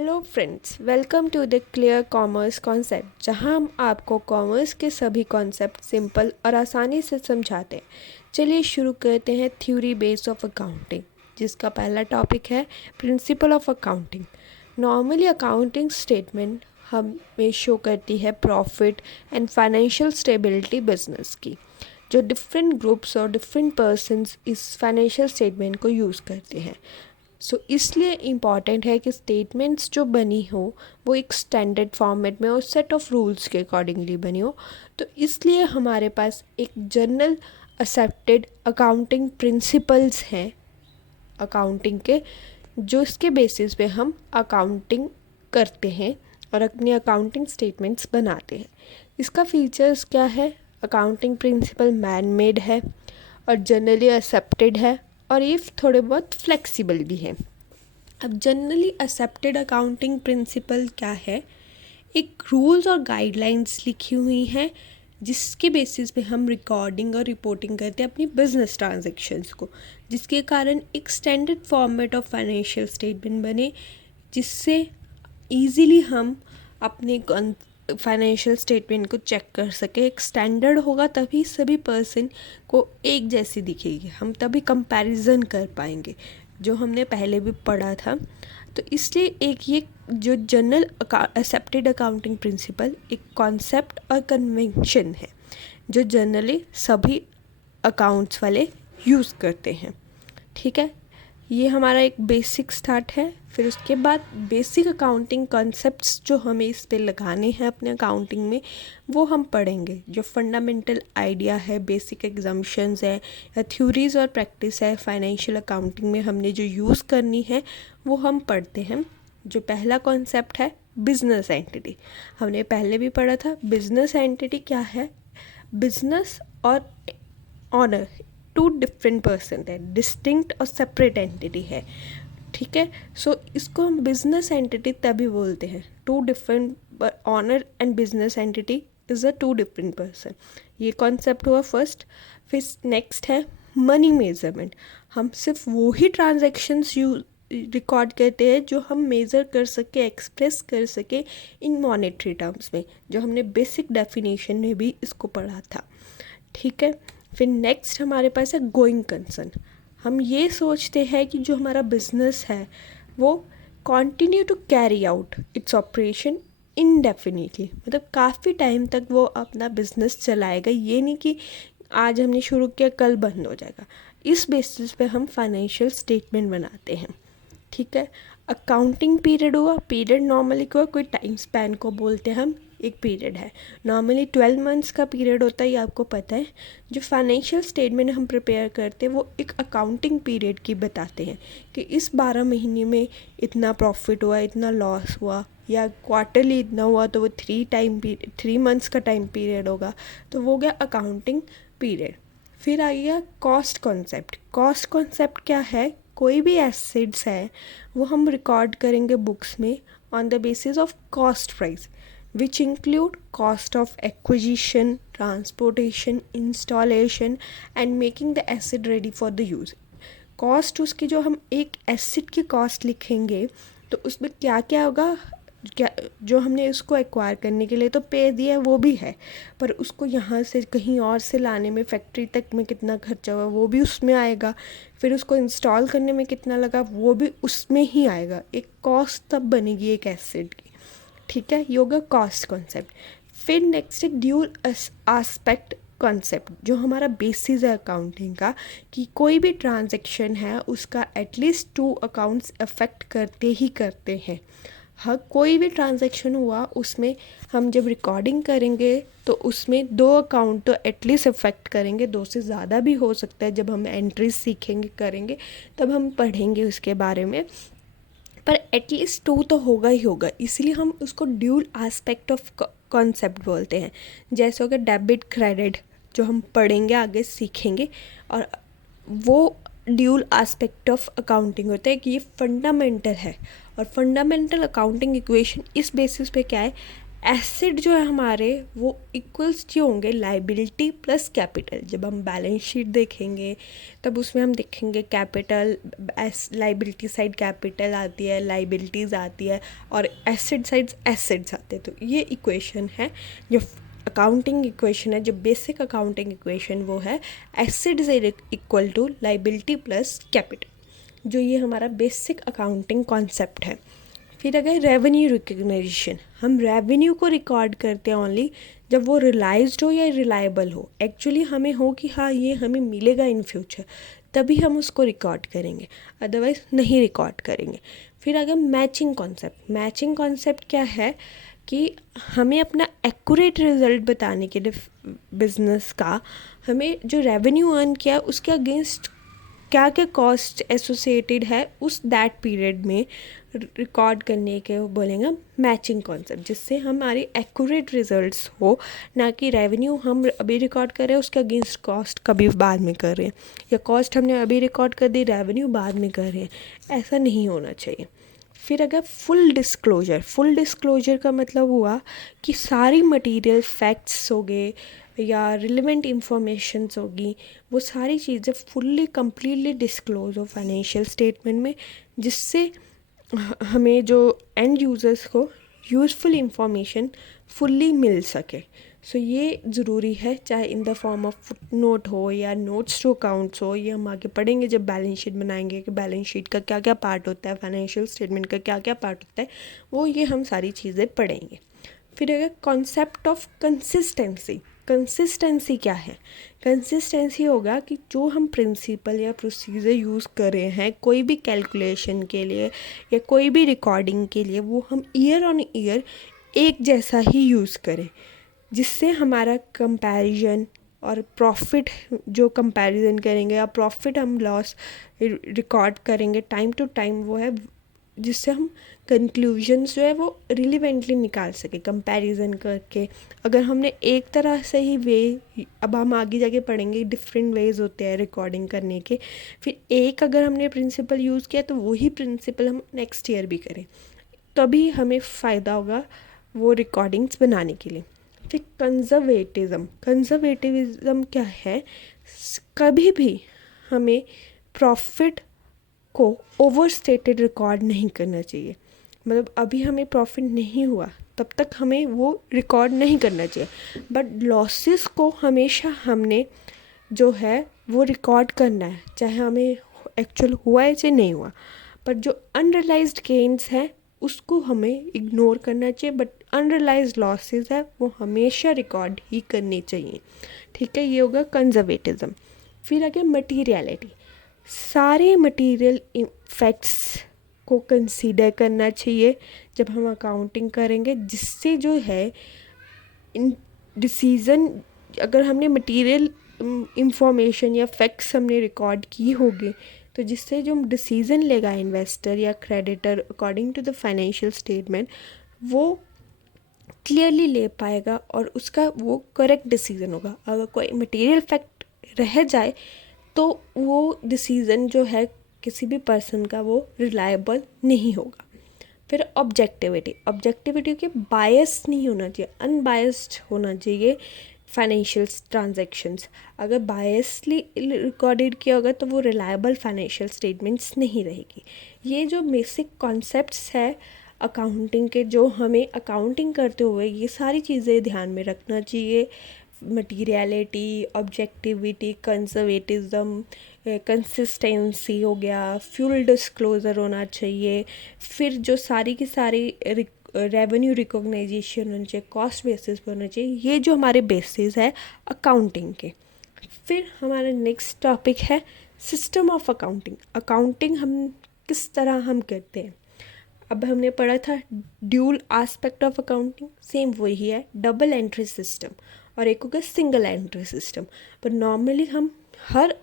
Hello friends, welcome to the clear commerce concept, जहां हम आपको कॉमर्स के सभी कॉन्सेप्ट सिंपल और आसानी से समझाते हैं। चलिए शुरू करते हैं थ्योरी बेस ऑफ अकाउंटिंग, जिसका पहला टॉपिक है principle of accounting. Normally accounting statement हमें शो करती है profit and financial stability business की, जो डिफरेंट ग्रुप्स और डिफरेंट पर्सन्स इस फाइनेंशियल स्टेटमेंट को यूज़ करते हैं। इसलिए इम्पॉर्टेंट है कि स्टेटमेंट्स जो बनी हो वो एक स्टैंडर्ड फॉर्मेट में और सेट ऑफ रूल्स के अकॉर्डिंगली बनी हो। तो इसलिए हमारे पास एक जनरल एक्सेप्टेड अकाउंटिंग प्रिंसिपल्स हैं अकाउंटिंग के, जो इसके बेसिस पे हम अकाउंटिंग करते हैं और अपनी अकाउंटिंग स्टेटमेंट्स बनाते हैं। इसका फीचर्स क्या है? अकाउंटिंग प्रिंसिपल मैन मेड है और जनरली एक्सेप्टेड है, और ये थोड़े बहुत फ्लेक्सिबल भी हैं। अब जनरली एक्सेप्टेड अकाउंटिंग प्रिंसिपल क्या है? एक रूल्स और गाइडलाइंस लिखी हुई हैं जिसके बेसिस पे हम रिकॉर्डिंग और रिपोर्टिंग करते हैं अपनी बिजनेस ट्रांजैक्शंस को, जिसके कारण एक standard format of financial statement बने, जिससे ईज़िली हम अपने फाइनेंशियल स्टेटमेंट को चेक कर सके। एक स्टैंडर्ड होगा तभी सभी पर्सन को एक जैसी दिखेगी, हम तभी कंपैरिजन कर पाएंगे, जो हमने पहले भी पढ़ा था। तो इसलिए एक ये जो जनरल एक्सेप्टेड अकाउंटिंग प्रिंसिपल एक कॉन्सेप्ट और कन्वेंशन है जो जनरली सभी अकाउंट्स वाले यूज़ करते हैं। ठीक है, ये हमारा एक बेसिक स्टार्ट है। फिर उसके बाद बेसिक अकाउंटिंग कॉन्सेप्ट्स जो हमें इस पे लगाने हैं अपने अकाउंटिंग में, वो हम पढ़ेंगे। जो फंडामेंटल आइडिया है, बेसिक एग्जाम्पशंस है या थ्योरीज और प्रैक्टिस है फाइनेंशियल अकाउंटिंग में हमने जो यूज़ करनी है, वो हम पढ़ते हैं। जो पहला कॉन्सेप्ट है बिजनेस एंटिटी, हमने पहले भी पढ़ा था। बिजनेस एंटिटी क्या है? बिजनेस और ऑनर टू डिफरेंट पर्सन है, डिस्टिंक्ट और सेपरेट एंटिटी है। ठीक है, इसको हम बिजनेस एंटिटी तभी बोलते हैं। Two different owner and business entity is a two different person. ये कॉन्सेप्ट हुआ फर्स्ट। फिर नेक्स्ट है मनी मेजरमेंट। हम सिर्फ वो ही ट्रांजेक्शन्स रिकॉर्ड करते हैं जो हम मेज़र कर सके, एक्सप्रेस कर सके इन मॉनेटरी टर्म्स में, जो हमने बेसिक डेफिनेशन में भी इसको पढ़ा था। ठीक है, फिर नेक्स्ट हमारे पास है गोइंग कंसर्न। हम ये सोचते हैं कि जो हमारा बिजनेस है वो continue to carry out its operation indefinitely, मतलब काफ़ी टाइम तक वो अपना बिजनेस चलाएगा। ये नहीं कि आज हमने शुरू किया कल बंद हो जाएगा। इस बेसिस पे हम फाइनेंशियल स्टेटमेंट बनाते हैं। ठीक है, अकाउंटिंग पीरियड हुआ। पीरियड नॉर्मली कोई टाइम स्पैन को बोलते हैं हम, एक पीरियड है। नॉर्मली 12 मंथ्स का पीरियड होता है, ये आपको पता है। जो फाइनेंशियल स्टेटमेंट हम प्रिपेयर करते हैं वो एक अकाउंटिंग पीरियड की बताते हैं कि इस 12 महीने में इतना प्रॉफिट हुआ, इतना लॉस हुआ, या क्वार्टरली इतना हुआ, तो वो 3 मंथ्स का टाइम पीरियड होगा। तो वो हो गया अकाउंटिंग पीरियड। फिर आ गया कॉस्ट कॉन्सेप्ट। कॉस्ट कॉन्सेप्ट क्या है? कोई भी एसेट्स है वो हम रिकॉर्ड करेंगे बुक्स में on the basis of cost price, which include cost of acquisition, transportation, installation and making the asset ready for the use। Cost उसकी, जो हम एक एसेट की कॉस्ट लिखेंगे तो उसमें क्या क्या होगा, क्या जो हमने उसको एक्वायर करने के लिए तो पे दिया है वो भी है, पर उसको यहाँ से कहीं और से लाने में, फैक्ट्री तक में कितना खर्चा हुआ वो भी उसमें आएगा। फिर उसको इंस्टॉल करने में कितना लगा वो भी उसमें ही आएगा। एक कॉस्ट तब बनेगी एक एसेट की। ठीक है, योगा कॉस्ट कॉन्सेप्ट। फिर नेक्स्ट है ड्यूल एस्पेक्ट कॉन्सेप्ट, जो हमारा बेसिस है अकाउंटिंग का, कि कोई भी ट्रांजैक्शन है उसका एटलीस्ट 2 अकाउंट्स अफेक्ट करते ही करते हैं। हाँ, कोई भी ट्रांजैक्शन हुआ उसमें हम जब रिकॉर्डिंग करेंगे तो उसमें 2 अकाउंट तो एटलीस्ट अफेक्ट करेंगे, 2 से ज़्यादा भी हो सकता है। जब हम एंट्रीज सीखेंगे करेंगे तब हम पढ़ेंगे उसके बारे में, पर एटलीस्ट 2 तो होगा ही होगा। इसलिए हम उसको ड्यूल एस्पेक्ट ऑफ कॉन्सेप्ट बोलते हैं। जैसे हो गया डेबिट क्रेडिट, जो हम पढ़ेंगे आगे सीखेंगे, और वो ड्यूल एस्पेक्ट ऑफ अकाउंटिंग होता है कि ये फंडामेंटल है। और फंडामेंटल अकाउंटिंग इक्वेशन इस बेसिस पे क्या है, एसेट जो है हमारे वो इक्वल्स जो होंगे लाइबिलिटी प्लस कैपिटल। जब हम बैलेंस शीट देखेंगे तब उसमें हम देखेंगे कैपिटल, लाइबिलिटी साइड कैपिटल आती है, लाइबिलिटीज़ आती है, और एसेट साइड एसेट्स आते हैं। तो ये इक्वेशन है जो अकाउंटिंग इक्वेशन है, जो बेसिक अकाउंटिंग इक्वेशन वो है asset is equal to liability plus capital, जो ये हमारा बेसिक अकाउंटिंग कॉन्सेप्ट है। फिर अगर रेवेन्यू रिकग्निशन, हम रेवेन्यू को रिकॉर्ड करते हैं ओनली जब वो रिलाइज्ड हो या रिलायबल हो, एक्चुअली हमें हो कि हाँ ये हमें मिलेगा इन फ्यूचर, तभी हम उसको रिकॉर्ड करेंगे, अदरवाइज नहीं रिकॉर्ड करेंगे। फिर अगर मैचिंग कॉन्सेप्ट क्या है कि हमें अपना एक्यूरेट रिजल्ट बताने के लिए बिजनेस का, हमें जो रेवेन्यू अर्न किया उसके अगेंस्ट क्या क्या कॉस्ट एसोसिएटेड है उस दैट पीरियड में रिकॉर्ड करने के वो बोलेंगे मैचिंग कॉन्सेप्ट, जिससे हमारे एक्यूरेट रिजल्ट्स हो, ना कि रेवेन्यू हम अभी रिकॉर्ड कर रहे हैं उसके अगेंस्ट कॉस्ट कभी बाद में कर रहे हैं, या कॉस्ट हमने अभी रिकॉर्ड कर दी रेवेन्यू बाद में कर रहे हैं, ऐसा नहीं होना चाहिए। फिर अगर फुल डिस्क्लोजर का मतलब हुआ कि सारी मटेरियल फैक्ट्स हो गए या रिलेवेंट इंफॉर्मेशंस होगी, वो सारी चीज़ें फुल्ली कम्प्लीटली डिस्क्लोज हो फाइनेंशियल स्टेटमेंट में, जिससे हमें जो एंड यूज़र्स को यूज़फुल इंफॉर्मेशन फुल्ली मिल सके। सो ये ज़रूरी है, चाहे in the form of footnote हो या नोट्स टू अकाउंट्स हो, ये हम आगे पढ़ेंगे जब बैलेंस शीट बनाएंगे कि बैलेंस शीट का क्या क्या पार्ट होता है, फाइनेंशियल स्टेटमेंट का क्या क्या पार्ट होता है, वो ये हम सारी चीज़ें पढ़ेंगे। फिर अगर कॉन्सेप्ट ऑफ कंसिस्टेंसी क्या है? कंसिस्टेंसी होगा कि जो हम प्रिंसिपल या प्रोसीजर यूज़ कर रहे हैं कोई भी कैलकुलेशन के लिए या कोई भी रिकॉर्डिंग के लिए, वो हम ईयर ऑन ईयर एक जैसा ही यूज़ करें, जिससे हमारा कंपैरिजन और प्रॉफिट जो कंपैरिजन करेंगे या प्रॉफिट हम लॉस रिकॉर्ड करेंगे टाइम टू टाइम, वो है जिससे हम कंक्लूजन्स जो है वो रिलेवेंटली निकाल सके कंपैरिजन करके। अगर हमने एक तरह से ही वे, अब हम आगे जाके पढ़ेंगे डिफरेंट वेज होते हैं रिकॉर्डिंग करने के, फिर एक अगर हमने प्रिंसिपल यूज़ किया तो वही प्रिंसिपल हम नेक्स्ट ईयर भी करें, तभी हमें फ़ायदा होगा वो रिकॉर्डिंग्स बनाने के लिए। फिर कंजर्वेटिविज़म क्या है? कभी भी हमें प्रॉफिट को ओवर स्टेटेड रिकॉर्ड नहीं करना चाहिए। मतलब अभी हमें प्रॉफिट नहीं हुआ तब तक हमें वो रिकॉर्ड नहीं करना चाहिए, बट लॉसेस को हमेशा हमने जो है वो रिकॉर्ड करना है, चाहे हमें एक्चुअल हुआ है चाहे नहीं हुआ। पर जो अनरियलाइज्ड गेन्स है उसको हमें इग्नोर करना चाहिए, बट अनरियलाइज्ड लॉसेस है वो हमेशा रिकॉर्ड ही करने चाहिए। ठीक है, ये होगा कंजर्वेटिज्म। फिर आगे मटीरियलिटी, सारे मटेरियल फैक्ट्स को कंसीडर करना चाहिए जब हम अकाउंटिंग करेंगे, जिससे जो है इन डिसीज़न, अगर हमने मटेरियल इंफॉर्मेशन या फैक्ट्स हमने रिकॉर्ड की होगी तो जिससे जो डिसीज़न लेगा इन्वेस्टर या creditor according to the financial statement, वो क्लियरली ले पाएगा और उसका वो करेक्ट डिसीज़न होगा। अगर कोई मटेरियल फैक्ट रह जाए तो वो डिसीज़न जो है किसी भी पर्सन का वो रिलायबल नहीं होगा। फिर ऑब्जेक्टिविटी के बायस नहीं होना चाहिए, अनबायस्ड होना चाहिए फाइनेंशियल ट्रांजैक्शंस। अगर बायसली रिकॉर्डेड किया होगा तो वो रिलायबल फाइनेंशियल स्टेटमेंट्स नहीं रहेगी। ये जो बेसिक कॉन्सेप्ट्स है अकाउंटिंग के, जो हमें अकाउंटिंग करते हुए ये सारी चीज़ें ध्यान में रखना चाहिए। मटीरियलिटी, ऑब्जेक्टिविटी, कंजर्वेटिज्म, कंसिस्टेंसी हो गया, फ्यूल डिस्क्लोज़र होना चाहिए, फिर जो सारी की सारी रेवेन्यू रिकॉग्नाइजेशन होना चाहिए, कॉस्ट बेसिस पर होना चाहिए। ये जो हमारे बेसिस है अकाउंटिंग के। फिर हमारा नेक्स्ट टॉपिक है सिस्टम ऑफ अकाउंटिंग हम किस तरह हम करते हैं। अब हमने पढ़ा था dual aspect of accounting, same वही है, डबल एंट्री सिस्टम और एक होगा सिंगल एंट्री सिस्टम। पर नॉर्मली हम हर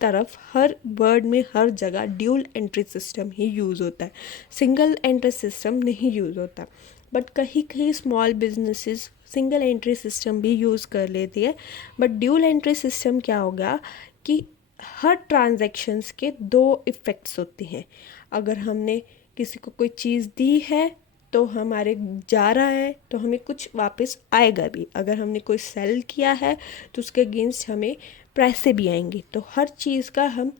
तरफ, हर वर्ड में, हर जगह ड्यूल एंट्री सिस्टम ही यूज़ होता है, सिंगल एंट्री सिस्टम नहीं यूज़ होता। बट कहीं कहीं small businesses single entry system भी यूज़ कर लेती है। बट ड्यूल एंट्री सिस्टम क्या होगा कि हर ट्रांजैक्शंस के दो इफ़ेक्ट्स होते हैं। अगर हमने किसी को कोई चीज़ दी है तो हमारे जा रहा है तो हमें कुछ वापस आएगा भी। अगर हमने कोई सेल किया है तो उसके अगेंस्ट हमें पैसे भी आएंगे। तो हर चीज़ का हम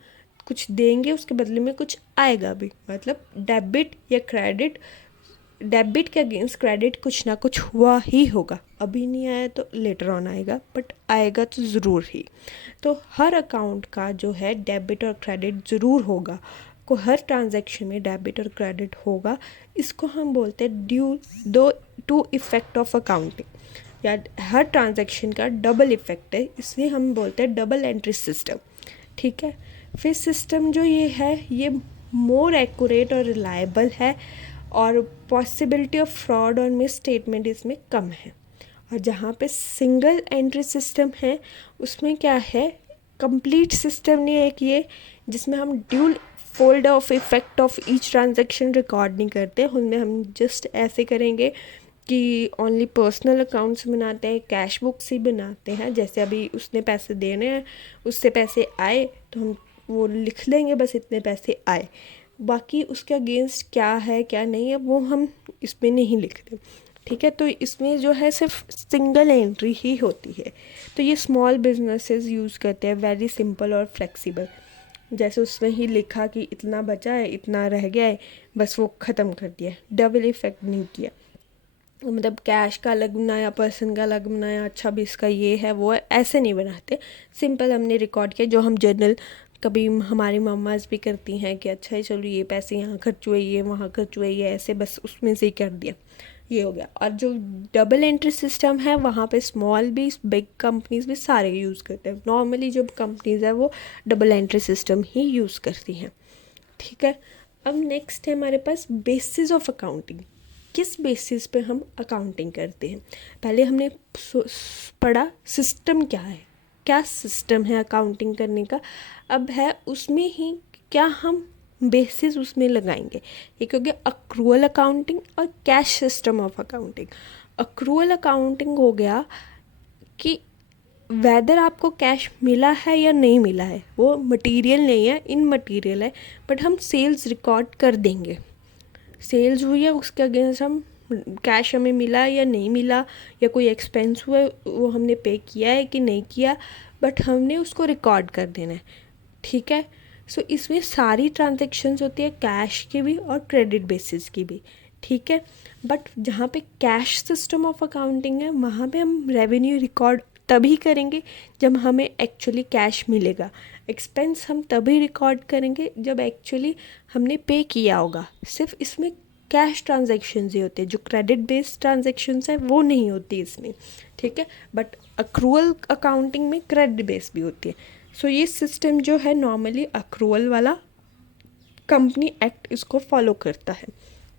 कुछ देंगे, उसके बदले में कुछ आएगा भी। मतलब डेबिट या क्रेडिट, डेबिट के अगेंस्ट क्रेडिट कुछ ना कुछ हुआ ही होगा। अभी नहीं आया तो लेटर ऑन आएगा, बट आएगा तो ज़रूर ही। तो हर अकाउंट का जो है डेबिट और क्रेडिट ज़रूर होगा। को हर ट्रांजैक्शन में डेबिट और क्रेडिट होगा। इसको हम बोलते हैं दो टू इफ़ेक्ट ऑफ अकाउंटिंग, या हर ट्रांजैक्शन का डबल इफ़ेक्ट है, इसलिए हम बोलते हैं डबल एंट्री सिस्टम। ठीक है। फिर सिस्टम जो ये है ये मोर एक्यूरेट और रिलायबल है, और पॉसिबिलिटी ऑफ फ्रॉड और मिस स्टेटमेंट इसमें कम है। और जहाँ पे सिंगल एंट्री सिस्टम है उसमें क्या है, कंप्लीट सिस्टम नहीं है कि ये जिसमें हम dual fold of effect of each transaction record नहीं करते। उनमें हम जस्ट ऐसे करेंगे कि ओनली पर्सनल अकाउंट्स बनाते हैं, कैश बुक्स ही बनाते हैं। जैसे अभी उसने पैसे देने हैं, उससे पैसे आए तो हम वो लिख लेंगे बस इतने पैसे आए, बाकी उसके अगेंस्ट क्या है क्या नहीं है वो हम इसमें नहीं लिखते। ठीक है। तो इसमें जो है सिर्फ सिंगल एंट्री ही होती है। तो ये स्मॉल बिजनेसेस यूज़ करते हैं, वेरी सिंपल और फ्लेक्सिबल। जैसे उसने ही लिखा कि इतना बचा है, इतना रह गया है, बस वो ख़त्म कर दिया, डबल इफेक्ट नहीं किया। मतलब कैश का अलग बनाया, पर्सन का अलग बनाया, अच्छा भी इसका ये है वो है, ऐसे नहीं बनाते। सिंपल हमने रिकॉर्ड किया जो हम जर्नल कभी हमारी मम्माज भी करती हैं कि अच्छा है चलो ये पैसे यहाँ खर्च हुए, ये वहाँ खर्च हुए, ये ऐसे बस उसमें से ही कर दिया, ये हो गया। और जो डबल एंट्री सिस्टम है वहाँ पे स्मॉल भी बिग कंपनीज भी सारे यूज़ करते हैं। नॉर्मली जो कंपनीज है वो डबल एंट्री सिस्टम ही यूज़ करती हैं। ठीक है। अब नेक्स्ट है हमारे पास बेसिस ऑफ अकाउंटिंग। किस बेसिस पे हम अकाउंटिंग करते हैं। पहले हमने पढ़ा सिस्टम क्या है, क्या सिस्टम है अकाउंटिंग करने का। अब है उसमें ही क्या हम बेसिस उसमें लगाएंगे। एक हो गया अक्रूअल अकाउंटिंग और cash system of accounting. Accrual accounting हो गया कि वेदर आपको कैश मिला है या नहीं मिला है, वो मटेरियल नहीं है, इन मटेरियल है, बट हम सेल्स रिकॉर्ड कर देंगे। सेल्स हुई है उसके अगेंस्ट हम कैश हमें मिला या नहीं मिला, या कोई एक्सपेंस हुआ है वो हमने पे किया है कि नहीं किया, बट हमने उसको रिकॉर्ड कर देना है। ठीक है। सो इसमें सारी ट्रांजेक्शन्स होती है, कैश की भी और क्रेडिट बेसिस की भी। ठीक है। बट जहाँ पे कैश सिस्टम ऑफ अकाउंटिंग है वहाँ पे हम रेवेन्यू रिकॉर्ड तभी करेंगे जब हमें एक्चुअली कैश मिलेगा। एक्सपेंस हम तभी रिकॉर्ड करेंगे जब एक्चुअली हमने पे किया होगा। सिर्फ इसमें कैश ट्रांजैक्शंस ही होते हैं, जो क्रेडिट बेस्ड ट्रांजैक्शंस है वो नहीं होती इसमें। ठीक है। बट अक्रूअल अकाउंटिंग में क्रेडिट बेस भी होती है। सो ये सिस्टम जो है नॉर्मली अक्रूअल वाला कंपनी एक्ट इसको फॉलो करता है।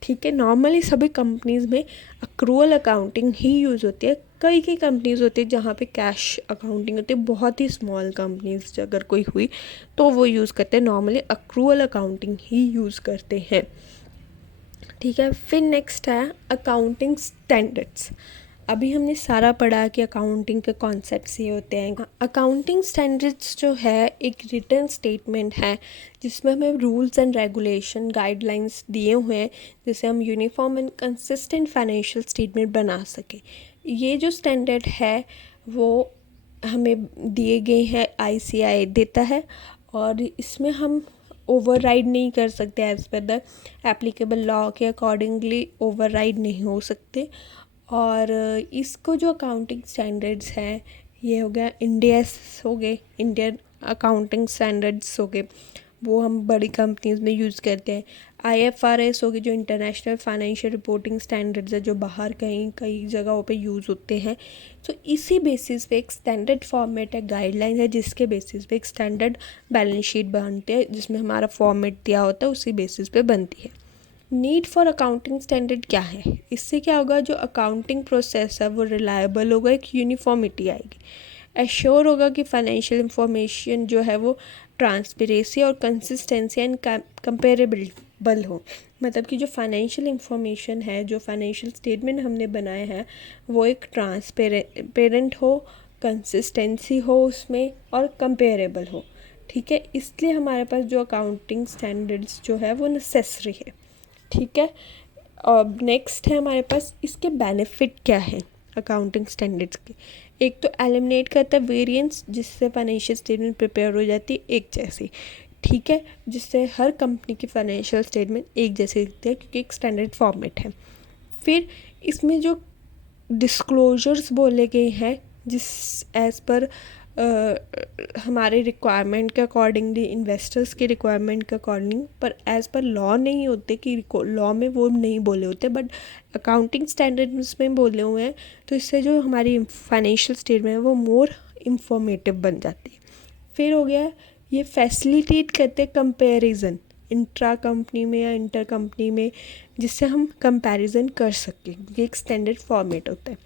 ठीक है। नॉर्मली सभी कंपनीज़ में अक्रूअल अकाउंटिंग ही यूज़ होती है। कई कंपनीज़ होती है जहाँ पे कैश अकाउंटिंग होती है। बहुत ही स्मॉल कंपनीज अगर कोई हुई तो वो यूज़ करते हैं, नॉर्मली अक्रूअल अकाउंटिंग ही यूज़ करते हैं। ठीक है। फिर नेक्स्ट है अकाउंटिंग स्टैंडर्ड्स। अभी हमने सारा पढ़ा कि अकाउंटिंग के कॉन्सेप्ट्स ये होते हैं। अकाउंटिंग स्टैंडर्ड्स जो है एक रिटन स्टेटमेंट है जिसमें हमें रूल्स एंड रेगुलेशन गाइडलाइंस दिए हुए हैं जिससे हम uniform and consistent financial statement बना सकें। ये जो स्टैंडर्ड है वो हमें दिए गए हैं, ICAI देता है, और इसमें हम ओवरराइड नहीं कर सकते। As per the applicable law के अकॉर्डिंगली ओवरराइड नहीं हो सकते। और इसको जो अकाउंटिंग स्टैंडर्ड्स हैं ये हो गया इंडियस हो गए, इंडियन अकाउंटिंग स्टैंडर्ड्स हो गए, वो हम बड़ी कंपनीज में यूज़ करते हैं। IFRS हो गए जो इंटरनेशनल फाइनेंशियल रिपोर्टिंग स्टैंडर्ड्स है, जो बाहर कई जगहों पे यूज़ होते हैं। तो इसी बेसिस पे एक स्टैंडर्ड फॉर्मेट है, गाइडलाइन है, जिसके बेसिस पे एक स्टैंडर्ड बैलेंस शीट बनती है जिसमें हमारा फॉर्मेट दिया होता है, उसी बेसिस पे बनती है। नीड फॉर अकाउंटिंग स्टैंडर्ड क्या है, इससे क्या होगा, जो अकाउंटिंग प्रोसेस है वो रिलायबल होगा, एक यूनिफॉर्मिटी आएगी, एश्योर होगा कि फाइनेंशियल इंफॉर्मेशन जो है वो ट्रांसपेरेंसी और कंसिस्टेंसी एंड कंपेरेबल हो। मतलब कि जो फाइनेंशियल इंफॉर्मेशन है, जो फाइनेंशियल स्टेटमेंट हमने बनाए हैं वो एक ट्रांसपेरेंट हो, कंसिस्टेंसी हो उसमें, और कंपेरेबल हो। ठीक है। इसलिए हमारे पास जो अकाउंटिंग स्टैंडर्ड्स जो है वो नेसेसरी है। ठीक है। अब नेक्स्ट है हमारे पास इसके बेनिफिट क्या है अकाउंटिंग स्टैंडर्ड्स के। एक तो एलिमिनेट करता है वेरिएंस, जिससे फाइनेंशियल स्टेटमेंट प्रिपेयर हो जाती है एक जैसी, ठीक है, जिससे हर कंपनी की फाइनेंशियल स्टेटमेंट एक जैसे दिखती है क्योंकि एक स्टैंडर्ड फॉर्मेट है। फिर इसमें जो डिस्क्लोजर्स बोले गए हैं, जिस एज़ पर हमारे रिक्वायरमेंट के अकॉर्डिंगली, इन्वेस्टर्स के रिक्वायरमेंट के अकॉर्डिंग, पर एज़ पर लॉ नहीं होते कि लॉ में वो नहीं बोले होते, बट अकाउंटिंग स्टैंडर्ड्स में बोले हुए हैं। तो इससे जो हमारी फाइनेंशियल स्टेटमेंट है वो मोर इंफॉर्मेटिव बन जाती है। फिर हो गया ये फैसिलिटेट करते हैं कंपैरिजन इंट्रा कंपनी में या इंटर कंपनी में, जिससे हम कंपैरिजन कर सकें क्योंकि एक स्टैंडर्ड फॉर्मेट होता है।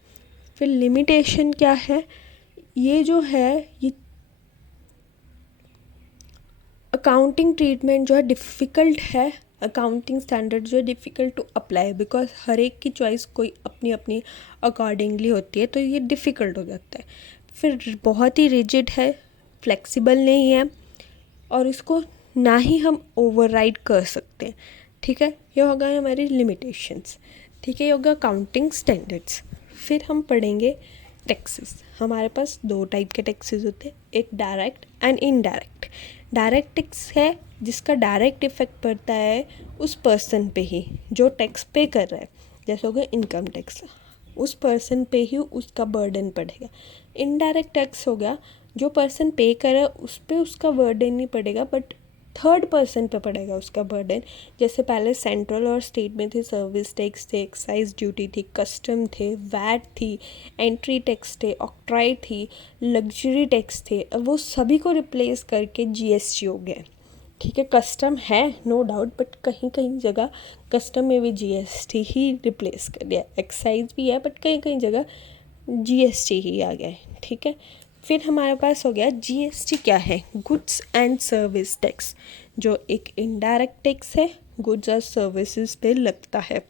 फिर लिमिटेशन क्या है, ये जो है ये अकाउंटिंग ट्रीटमेंट जो है डिफ़िकल्ट है, अकाउंटिंग स्टैंडर्ड जो है डिफ़िकल्ट टू अप्लाई, बिकॉज हर एक की चॉइस कोई अपनी अपनी अकॉर्डिंगली होती है, तो ये डिफ़िकल्ट हो जाता है। फिर बहुत ही रिजिड है, फ्लेक्सिबल नहीं है, और इसको ना ही हम ओवरराइड कर सकते हैं, ठीक है। ये होगा हमारी लिमिटेशंस, ठीक है, ये होगा अकाउंटिंग स्टैंडर्ड्स। फिर हम पढ़ेंगे टैक्सेस। हमारे पास दो टाइप के टैक्सेस होते हैं, एक direct and indirect. Direct tax है जिसका डायरेक्ट इफेक्ट पड़ता है उस पर्सन पे ही जो टैक्स पे कर रहा है, जैसे हो गया इनकम टैक्स, उस पर्सन पे ही उसका बर्डन पड़ेगा। इनडायरेक्ट टैक्स हो गया जो पर्सन पे कर रहा है उस पर उसका बर्डन नहीं पड़ेगा, बट थर्ड पर्सन पे पड़ेगा उसका बर्डन। जैसे पहले सेंट्रल और स्टेट में थे, सर्विस टैक्स थे, एक्साइज ड्यूटी थी, कस्टम थे, वैट थी, एंट्री टैक्स थे, ऑक्ट्राई थी, लग्जरी टैक्स थे। अब वो सभी को रिप्लेस करके जीएसटी हो गया, ठीक है। कस्टम है नो डाउट, बट कहीं कहीं जगह कस्टम में भी जीएसटी ही रिप्लेस कर दिया, एक्साइज भी है बट कहीं कहीं जगह जीएसटी ही आ गया है, ठीक है। फिर हमारे पास हो गया जीएसटी क्या है, गुड्स एंड सर्विस टैक्स, जो एक इनडायरेक्ट टैक्स है, गुड्स और सर्विसेज पे लगता है।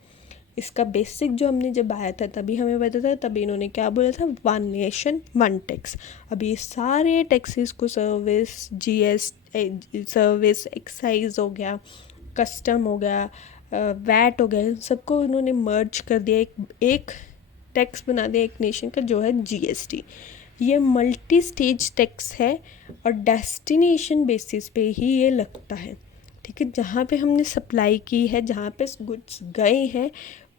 इसका बेसिक जो हमने जब आया था तभी हमें पता था, तभी इन्होंने क्या बोला था, वन नेशन वन टैक्स। अभी सारे टैक्सेस को सर्विस, सर्विस, एक्साइज हो गया, कस्टम हो गया, वैट हो गया, सबको इन्होंने मर्ज कर दिया, एक टैक्स बना दिया एक नेशन का, जो है जीएसटी। ये मल्टी स्टेज टैक्स है और डेस्टिनेशन बेसिस पे ही ये लगता है, ठीक है। जहाँ पे हमने सप्लाई की है, जहाँ पे गुड्स गए हैं,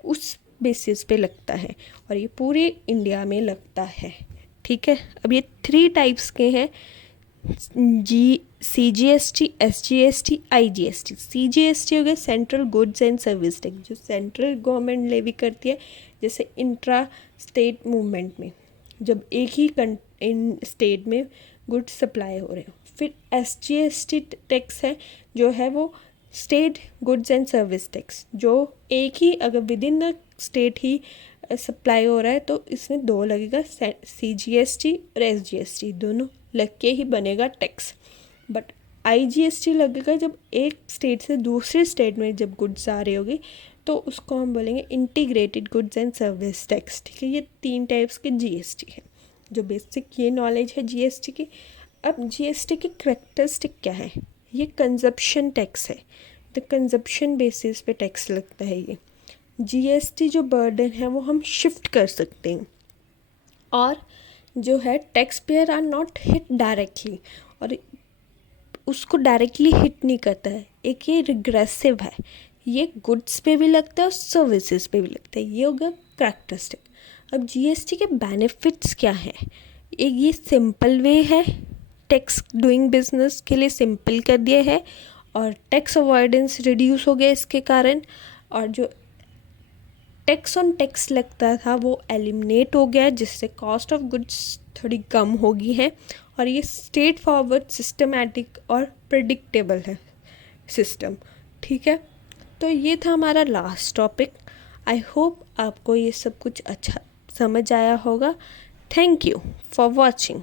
उस बेसिस पे लगता है, और ये पूरे इंडिया में लगता है, ठीक है। अब ये 3 टाइप्स के हैं, CGST, SGST, IGST। CGST हो गया central goods and service tax, जो सेंट्रल गवर्नमेंट लेवी करती है, जैसे इंट्रा स्टेट मूवमेंट में जब एक ही इन स्टेट में गुड्स सप्लाई हो रहे हो। फिर SGST टैक्स है जो है वो state goods and service tax, जो एक ही अगर with in the state he supply हो रहा है तो इसमें 2 लगेगा, CGST और SGST दोनों लग के ही बनेगा टैक्स। बट IGST लगेगा जब एक स्टेट से दूसरे स्टेट में जब गुड्स आ रही होगी, तो उसको हम बोलेंगे integrated goods and service tax, ठीक है। ये 3 टाइप्स के जीएसटी है, जो बेसिक ये नॉलेज है जीएसटी की। अब जीएसटी की करैक्टरिस्टिक क्या है, ये कंजप्शन टैक्स है, तो कंजप्शन बेसिस पे टैक्स लगता है। ये जीएसटी जो बर्डन है वो हम शिफ्ट कर सकते हैं, और जो है tax payer are not hit directly, और उसको डायरेक्टली हिट नहीं करता है। एक ये रिग्रेसिव है, ये गुड्स पे भी लगता है और सर्विसेज पे भी लगता है। ये हो गया करैक्टरिस्टिक। अब जीएसटी के बेनिफिट्स क्या हैं, एक ये सिंपल वे है, टैक्स डूइंग बिजनेस के लिए सिंपल कर दिया है, और टैक्स अवॉइडेंस रिड्यूस हो गया इसके कारण, और जो टैक्स ऑन टैक्स लगता था वो एलिमिनेट हो गया, जिससे कॉस्ट ऑफ गुड्स थोड़ी कम होगी है, और ये स्ट्रेट फॉरवर्ड, सिस्टमैटिक और प्रेडिक्टेबल है सिस्टम, ठीक है। तो ये था हमारा लास्ट टॉपिक। आई होप आपको ये सब कुछ अच्छा समझ आया होगा। Thank you for watching.